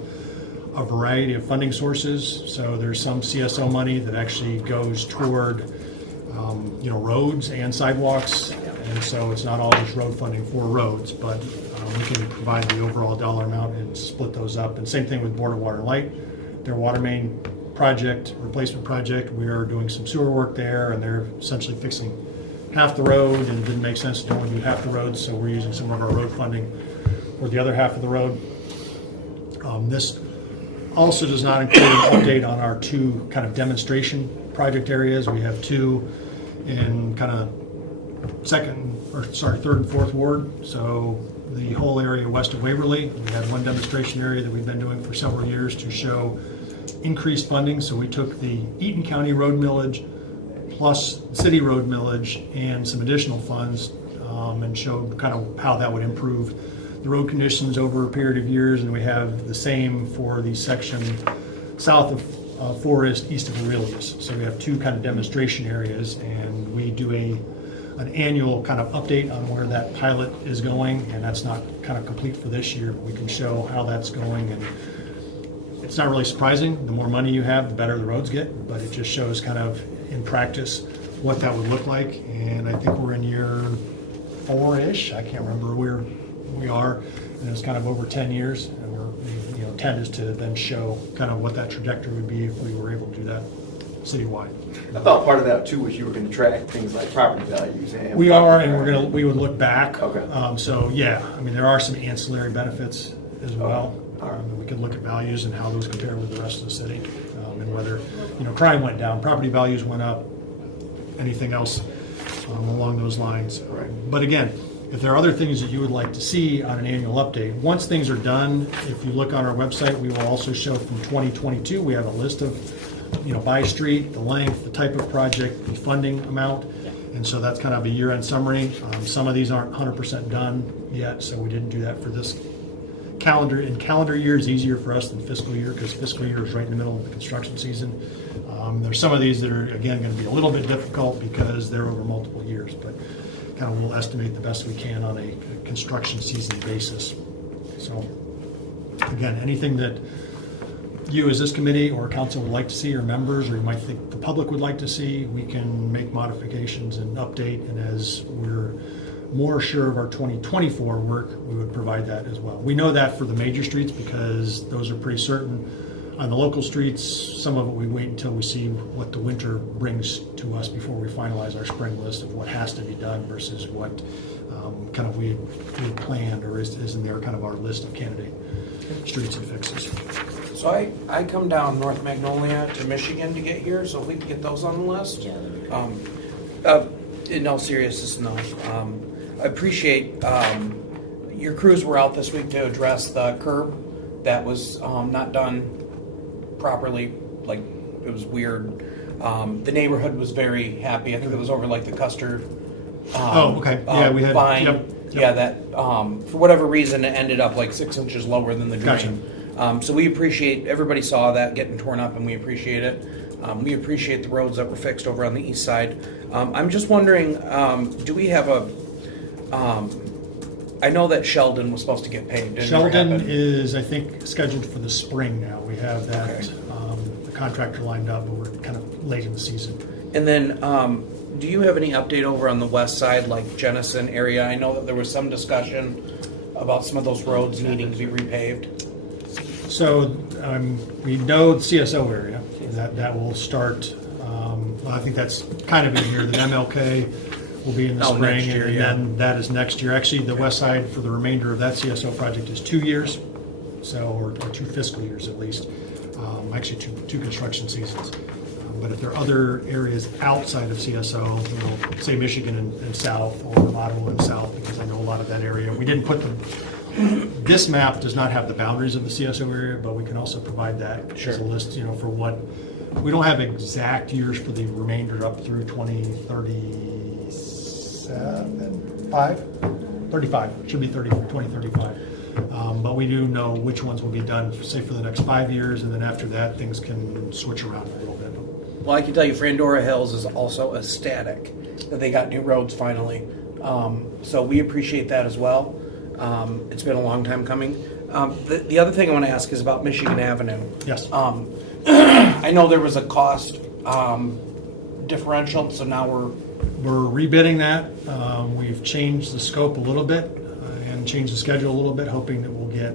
a variety of funding sources. So there's some CSO money that actually goes toward, roads and sidewalks. And so it's not all just road funding for roads, but we can provide the overall dollar amount and split those up. And same thing with Board of Water and Light, their water main project, replacement project. We are doing some sewer work there, and they're essentially fixing half the road, and it didn't make sense to only do half the road, so we're using some of our road funding for the other half of the road. This also does not include an update on our two kind of demonstration project areas. We have two in kind of third and fourth ward. So the whole area west of Waverly, we had one demonstration area that we've been doing for several years to show increased funding. So we took the Eaton County road millage plus city road millage and some additional funds and showed kind of how that would improve the road conditions over a period of years. And we have the same for the section south of Forest, east of Aurelius. So we have two kind of demonstration areas, and we do an annual kind of update on where that pilot is going, and that's not kind of complete for this year, but we can show how that's going. And it's not really surprising. The more money you have, the better the roads get, but it just shows kind of in practice what that would look like. And I think we're in year 4-ish. I can't remember where we are, and it's kind of over 10 years, and we're, intent is to then show kind of what that trajectory would be if we were able to do that citywide. I thought part of that too was you were going to track things like property values and. We are, and we would look back. Okay. So yeah, I mean, there are some ancillary benefits as well. We could look at values and how those compare with the rest of the city, and whether, crime went down, property values went up, anything else along those lines. Right. But again, if there are other things that you would like to see on an annual update, once things are done, if you look on our website, we will also show from 2022, we have a list of, by street, the length, the type of project, the funding amount. And so that's kind of a year-end summary. Some of these aren't 100% done yet, so we didn't do that for this calendar. In calendar year is easier for us than fiscal year, because fiscal year is right in the middle of the construction season. There's some of these that are, again, going to be a little bit difficult because they're over multiple years, but kind of we'll estimate the best we can on a construction season basis. So again, anything that you as this committee or council would like to see, or members, or you might think the public would like to see, we can make modifications and update. And as we're more sure of our 2024 work, we would provide that as well. We know that for the major streets because those are pretty certain. On the local streets, some of it we wait until we see what the winter brings to us before we finalize our spring list of what has to be done versus what kind of we had planned or is in there kind of our list of candidate streets and fixes. So I come down North Magnolia to Michigan to get here, so if we can get those on the list. In all seriousness, no. I appreciate your crews were out this week to address the curb that was not done properly. Like, it was weird. The neighborhood was very happy. I think it was over like the Custer. Okay. Yeah, we had. Vine. Yep. Yeah, that for whatever reason it ended up like 6 inches lower than the drain. Gotcha. So we appreciate, everybody saw that getting torn up, and we appreciate it. We appreciate the roads that were fixed over on the east side. I'm just wondering, do we have a? I know that Sheldon was supposed to get paid. Didn't Sheldon happen. is, I think, scheduled for the spring now. We have that the contractor lined up, but we're kind of late in the season. And then, do you have any update over on the west side, like Jennison area? I know that there was some discussion about some of those roads needing to be repaved. So we know the CSO area that will start. I think that's kind of in here. The MLK will be in the spring, next year, and yeah. then that is next year. Actually, the west side for the remainder of that CSO project is 2 years, or 2 fiscal years at least. Actually, two construction seasons. But if there are other areas outside of CSO, say Michigan and south, or Ottawa and south, because I know a lot of that area. We didn't put them. This map does not have the boundaries of the CSO area, but we can also provide that as a list, for what. We don't have exact years for the remainder up through 2035. Should be 2035. But we do know which ones will be done, say, for the next 5 years, and then after that, things can switch around a little bit. Well, I can tell you, Frandora Hills is also ecstatic that they got new roads finally. So we appreciate that as well. It's been a long time coming. The other thing I want to ask is about Michigan Avenue. Yes. I know there was a cost differential, so now We're rebidding that. We've changed the scope a little bit and changed the schedule a little bit, hoping that we'll get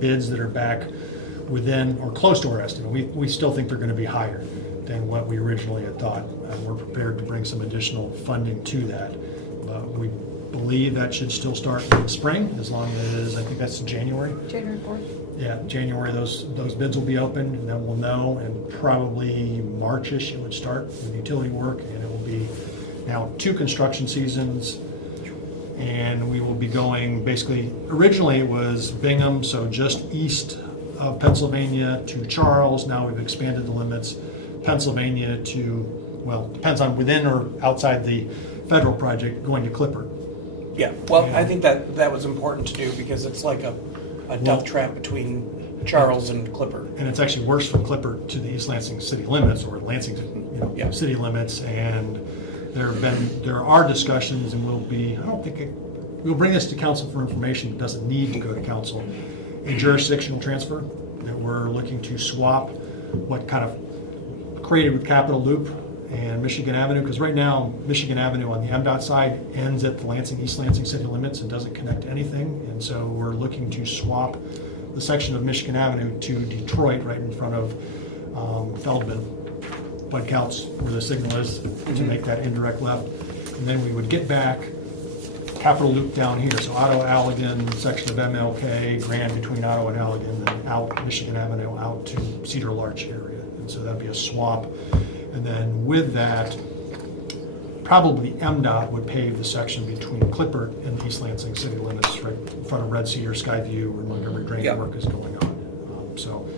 bids that are back within or close to our estimate. We still think they're going to be higher than what we originally had thought. We're prepared to bring some additional funding to that. We believe that should still start in the spring, as long as, I think that's January. January 4th. Yeah, January, those bids will be opened, and then we'll know, and probably March-ish it would start with utility work, and it will be now 2 construction seasons, and we will be going, basically, originally it was Bingham, so just east of Pennsylvania to Charles. Now we've expanded the limits, Pennsylvania to, well, depends on within or outside the federal project, going to Clipper. yeah. Well, I think that was important to do because it's like a death trap between Charles and Clipper. And it's actually worse from Clipper to the East Lansing city limits, or Lansing, city limits. And there are discussions, and we'll bring this to council for information. It doesn't need to go to council. A jurisdictional transfer that we're looking to swap what kind of created with Capitol Loop and Michigan Avenue, because right now Michigan Avenue on the MDOT side ends at the East Lansing city limits and doesn't connect to anything. And so we're looking to swap the section of Michigan Avenue to Detroit, right in front of Feldman, Bud Counts, where the signal is, to make that indirect left. And then we would get back Capitol Loop down here, so Otto, Allegan, section of MLK, Grand between Otto and Allegan, then out Michigan Avenue out to Cedar Larch area. And so that'd be a swap. And then with that, probably MDOT would pave the section between Clipper and the East Lansing city limits, right in front of Red Cedar, Skyview, where Montgomery Drain work is going on. So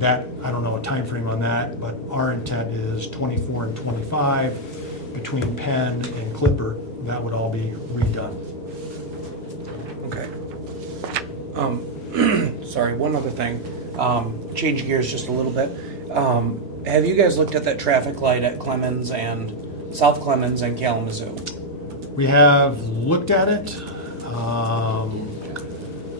that, I don't know a time frame on that, but our intent is 24 and 25 between Penn and Clipper. That would all be redone. Okay. Sorry, one other thing. Change gears just a little bit. Have you guys looked at that traffic light at Clemens and South Clemens and Kalamazoo? We have looked at it.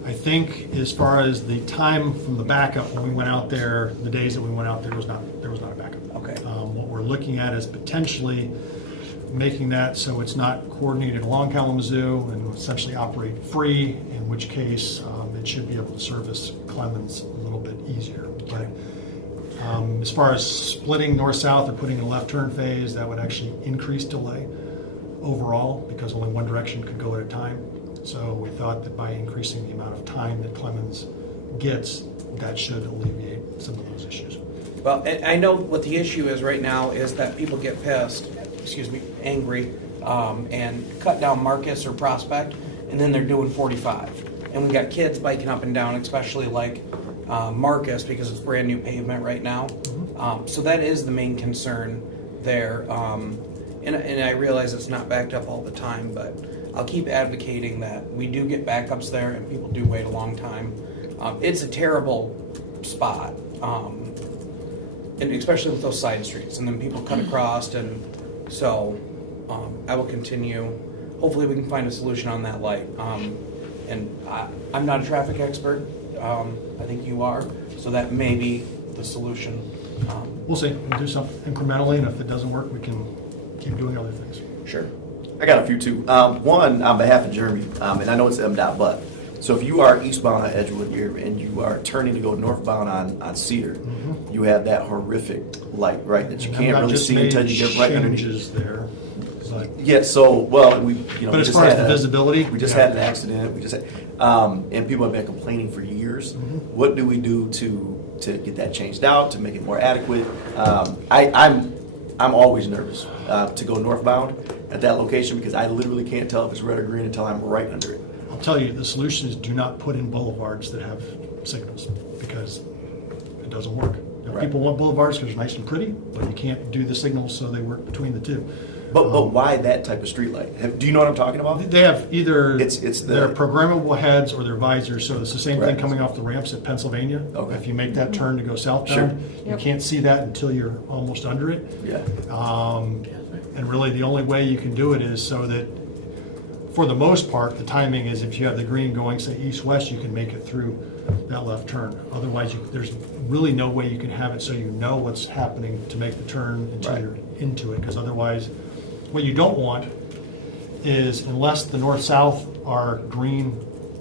I think as far as the time from the backup, when we went out there, the days that we went out there was not a backup. Okay. What we're looking at is potentially making that so it's not coordinated along Kalamazoo and essentially operate free, in which case it should be able to service Clemens a little bit easier. But as far as splitting north-south or putting in a left turn phase, that would actually increase delay overall, because only one direction could go at a time. So we thought that by increasing the amount of time that Clemens gets, that should alleviate some of those issues. Well, I know what the issue is right now is that people get angry, and cut down Marcus or Prospect, and then they're doing 45. And we got kids biking up and down, especially like Marcus, because it's brand new pavement right now. So that is the main concern there. And I realize it's not backed up all the time, but I'll keep advocating that we do get backups there and people do wait a long time. It's a terrible spot, and especially with those side streets, and then people cut across, and so I will continue. Hopefully we can find a solution on that light. And I'm not a traffic expert. I think you are, so that may be the solution. We'll see. We'll do something incrementally, and if it doesn't work, we can keep doing other things. Sure. I got a few too. One, on behalf of Jeremy, and I know it's MDOT, but so if you are eastbound on Edgewood here and you are turning to go northbound on Cedar, you have that horrific light, right, that you And can't MDOT really just see until you made get right underneath. changes there. But Yeah, so, well, we, But as far as the visibility, we just yeah. had an accident, and people have been complaining for years. What do we do to get that changed out, to make it more adequate? I'm always nervous to go northbound at that location, because I literally can't tell if it's red or green until I'm right under it. I'll tell you, the solution is do not put in boulevards that have signals, because it doesn't work. You know, Right. People want boulevards because they're nice and pretty, but you can't do the signals so they work between the two. But why that type of streetlight? Do you know what I'm talking about? They have either It's their the programmable heads or their visors, so it's the same thing Right. coming off the ramps at Pennsylvania. Okay. If you make that turn to go southbound, you can't see that until you're almost under it. Yeah. And really, the only way you can do it is so that for the most part, the timing is if you have the green going, say, east-west, you can make it through that left turn. Otherwise, there's really no way you can have it so you know what's happening to make the turn until you're into it, because otherwise, what you don't want is, unless the north-south are green,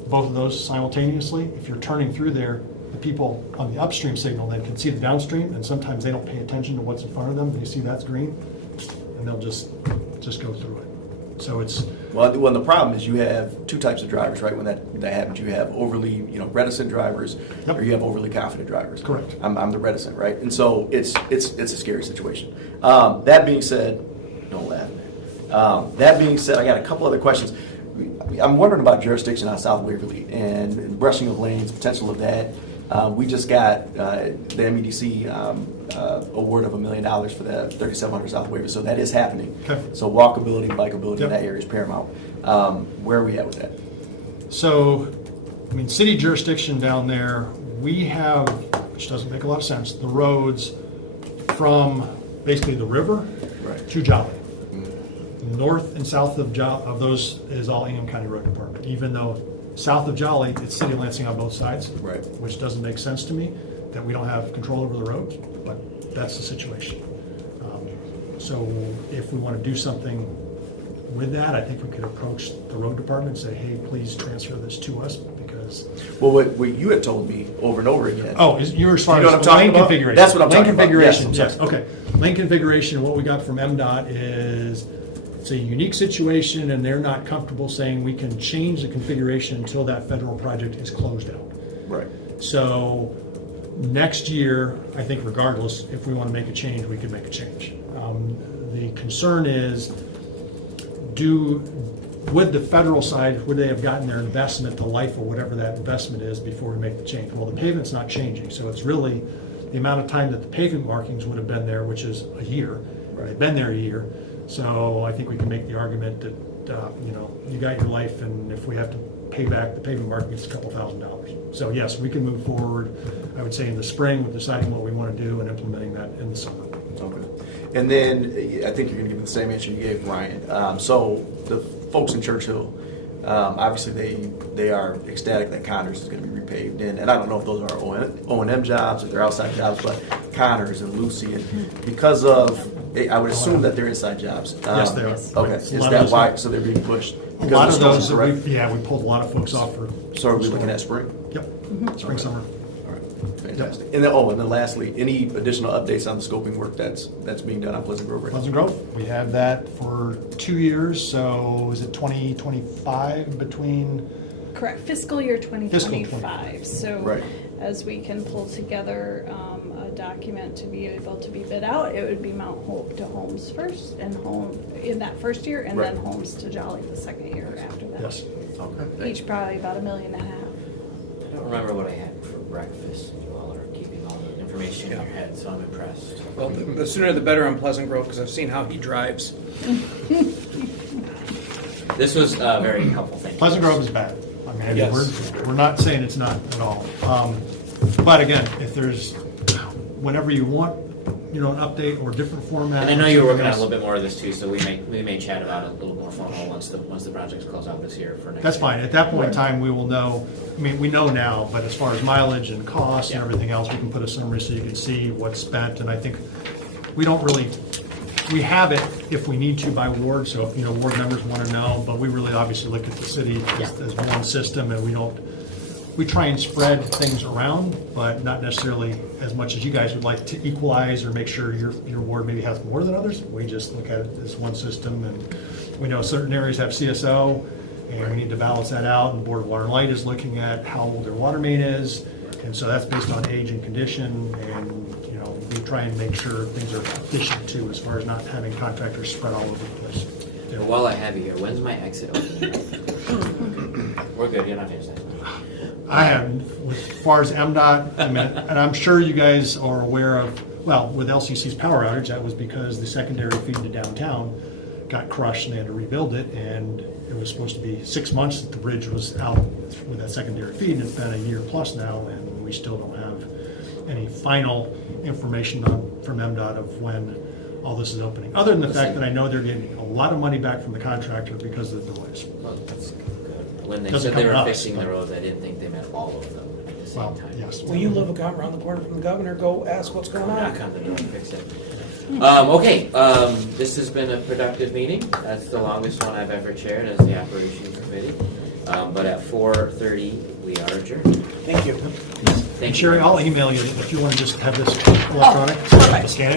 both of those simultaneously, if you're turning through there, the people on the upstream signal then can see the downstream, and sometimes they don't pay attention to what's in front of them, and you see that's green, and they'll just go through it. So it's... Well, the problem is you have two types of drivers, right? When that happens, you have overly, reticent drivers, or you have overly confident drivers. Correct. I'm the reticent, right? And so it's a scary situation. That being said, don't laugh. That being said, I got a couple other questions. I'm wondering about jurisdiction on South Waverly and brushing of lanes, potential of that. We just got the MEDC award of $1 million for the 3700 South Waverly, so that is happening. Okay. So walkability, bikeability Yep. in that area is paramount. Where are we at with that? So, I mean, city jurisdiction down there, we have, which doesn't make a lot of sense, the roads from basically the river to Jolly. North and south of those is all Ingham County Road Department, even though south of Jolly, it's City of Lansing on both sides. Right. Which doesn't make sense to me, that we don't have control over the roads, but that's the situation. So if we want to do something with that, I think we could approach the road department and say, hey, please transfer this to us, because... Well, what you had told me over and over again. Oh, you're as far You know as what I'm talking lane about? configuration. That's what I'm lane talking about. configuration, Yes, I'm yes, okay. Lane configuration, what we got from MDOT is, it's a unique situation, and they're not comfortable saying we can change the configuration until that federal project is closed out. Right. So next year, I think regardless, if we want to make a change, we can make a change. The concern is, with the federal side, would they have gotten their investment, the life of whatever that investment is, before we make the change? Well, the pavement's not changing, so it's really the amount of time that the pavement markings would have been there, which is a year. They've been there a year. So I think we can make the argument that, you got your life, and if we have to pay back the pavement marking, it's a couple $1,000s. So yes, we can move forward, I would say in the spring, with deciding what we want to do and implementing that in the summer. Okay. And then I think you're going to give me the same answer you gave Ryan. So the folks in Churchill, obviously they are ecstatic that Connors is going to be repaved. And I don't know if those are O&M jobs, if they're outside jobs, but Connors and Lucy, and because of, I would assume that they're inside jobs. Yes, they are. Okay. Is that why? So they're being pushed? A lot of those, we pulled a lot of folks off for. So are we looking at spring? Yep, spring, summer. All right, fantastic. And then lastly, any additional updates on the scoping work that's being done on Pleasant Grove right now? Pleasant Grove, we have that for 2 years, so is it 2025 between? Correct, fiscal year Fiscal 2025. So Right. as we can pull together a document to be able to be bid out, it would be Mount Hope to Holmes first, and Home in that first year, and then Right. Holmes to Jolly the second year after that. Yes. Okay. Each probably about $1.5 million. I don't remember what I had for breakfast. You all are keeping all the information in your head, so I'm impressed. Well, the sooner the better on Pleasant Grove, because I've seen how he drives. This was very helpful, thank you. Pleasant Grove is bad. I mean, Yes. we're not saying it's not at all. But again, if there's, whenever you want, an update or different format. And I know you were working on a else, little bit more of this too, so we may chat about it a little more formal once the project's closed out this year for next That's year. fine. At that point in time, we will know, we know now, but as far as mileage and costs and everything else, we can put a summary so you can see what's spent. And I think we have it if we need to by ward, so if, ward members want to know, but we really obviously look at the city as one system, and we try and spread things around, but not necessarily as much as you guys would like to equalize or make sure your ward maybe has more than others. We just look at it as one system, and we know certain areas have CSO, and we need to balance that out, and Board of Water and Light is looking at how old their water main is, and so that's based on age and condition, and, we try and make sure things are efficient too, as far as not having contractors spread all over the place. Well, while I have you here, when's my exit open? We're good, you're not finished. I have, as far as MDOT, and I'm sure you guys are aware of, well, with LCC's power outage, that was because the secondary feed to downtown got crushed and they had to rebuild it, and it was supposed to be 6 months that the bridge was out with that secondary feed, and it's been a year plus now, and we still don't have any final information from MDOT of when all this is opening. Other than the fact that I know they're getting a lot of money back from the contractor because of the delays. Well, that's good. When they Doesn't said they come were to us, fixing the but- roads, I didn't think they meant all of them at the same Well, time. yes. Well, you live around the corner from the governor, go ask what's going on. Knock on the door and fix it. Okay, this has been a productive meeting. That's the longest one I've ever chaired as the operations committee. But at 4:30, we are adjourned. Thank you. Thank you. Sherry, I'll email you if you want to just have this electronic. Scan it.